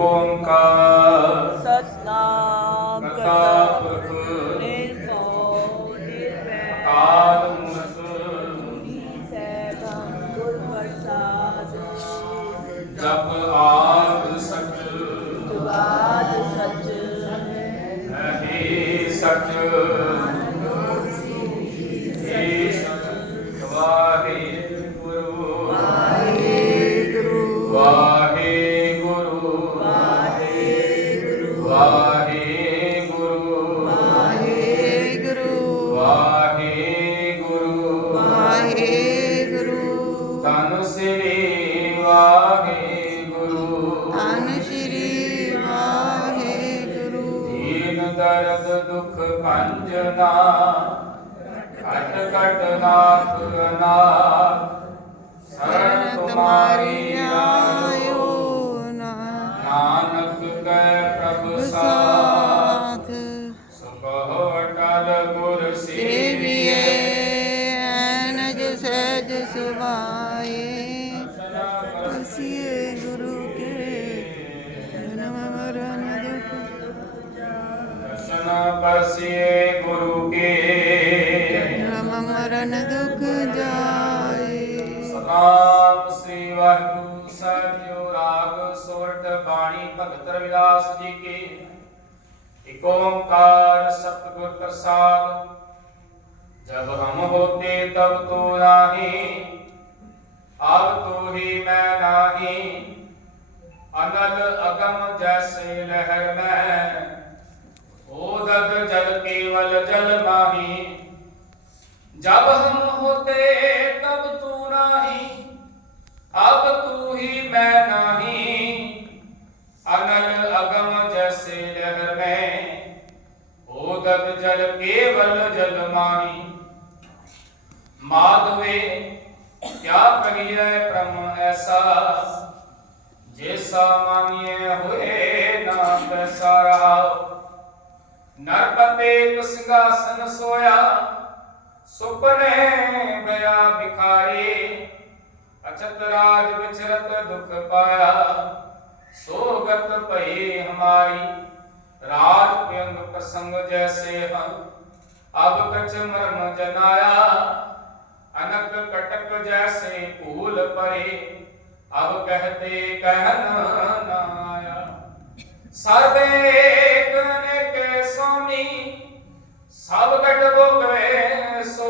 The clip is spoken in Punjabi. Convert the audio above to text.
ਓੰਕਾਰ ਸਤਨਾਮ ਕਰਤਾ ਪੁਰਖ ਨਿਰਭਉ ਨਿਰਵੈਰ ਆਦ ਮੂਰਤ ਸੈਭੰ ਗੁਰ ਪ੍ਰਸਾਦ ਜਪ ਆਦ ਸਚ ਜੁਗਾਦ ਸਚ ਹੈ ਸਚ ਵਾਹਿਗੁਰੂ। ਵਾਹਿਗੁਰੂ। ਵਾਹਿਗੁਰੂ ਵਾਹਿਗੁਰੂ ਤਨ ਸ੍ਰੀ ਵਾਹਿਗੁਰੂ। ਧੰਨ ਸ਼੍ਰੀ ਵਾਹਿਗੁਰੂ। ਦੀਨ ਦਰਦ ਦੁਖ ਭੰਜਨਾ ਕਟ ਕਟ ਨਾਥ ਅਨਾਥ। ਸ਼ਰਨ ਤੁਮਾਰੀ ਆਇਓ ਸੁਖੋ ਅਟਲ ਗੁਰ ਸੇਵੀਏ ਅਨਜ ਸਹਿਜ ਸੁਭਾਏ। ਅਸੀਏ ਗੁਰੂ ਕੇ ਜਨਮ ਮਰਨ ਦੁਖ ਦਰਸ਼ਨ ਪਰਸੀਏ ਗੁਰੂ ਕੇ ਜਨਮ ਮਰਨ ਦੁਖ ਜਾਏ। ਸਤਨਾਮ ਸ੍ਰੀ ਵਾਹਿਗੁਰੂ ਸਾਹਿਬ ਜੀਓ ਰਾਗ ਸੋਰਠ ਬਾਣੀ ਭਗਤ ਰਵਿਦਾਸ ਜੀ ਕੀ। ਇਕ ਓੰਕਾਰ ਸਤਿਗੁਰ ਪ੍ਰਸਾਦ, ਜਬ ਹਮ ਹੋਤੇ ਤਬ ਤੋ ਰਾਹੀ, ਆਪ ਤੋ ਹੀ ਮੈਂ ਨਾਹੀ, ਅਨਲ ਅਗਮ ਜੈਸੇ ਲਹਿਰ ਮੈਂ ਓਦਦ ਜਲ ਕੇਵਲ ਜਲ ਮਾਹੀ, ਜਬ ਉਗਤ ਜਲ ਕੇਵਲ ਜਲ ਮਾਹੀ। ਮਾਧਵੇ ਕਿਆ ਕਹੀਐ ਪ੍ਰਮ ਐਸਾ? ਜੈਸਾ ਮਾਨੀਏ ਹੋਏ ਨਾਮ ਦਸਾਰਾ ਨਰਪਤੇ ਇੱਕ ਸਿੰਘਾਸਨ ਸੋਇਆ, ਸੁਪਨੇ ਬਿਆ ਵਿਖਾਰੇ। ਅਚਤ ਰਾਜ ਵਿਚਰਤ ਦੁਖ ਪਾਇਆ, ਸੋਗਤ ਭਈ ਹਮਾਰੀ। ਰਾਜ ਸੰਗ ਜੈਸੇ ਹਮ ਅਬ ਕਛ ਮਰਮ ਜਨਾਇਆ, ਅਨਕ ਕਟਕ ਜੈਸੇ ਭੂਲ ਪਰੇ। ਅਬ ਕਹਤੇ ਕਹਿਨ ਨਾ ਆਇਆ ਸਰਬੇ ਏਕ ਅਨੇਕ ਸੋਨੀ, ਸਭ ਘਟ ਭੋਗਵੇ ਸੋਈ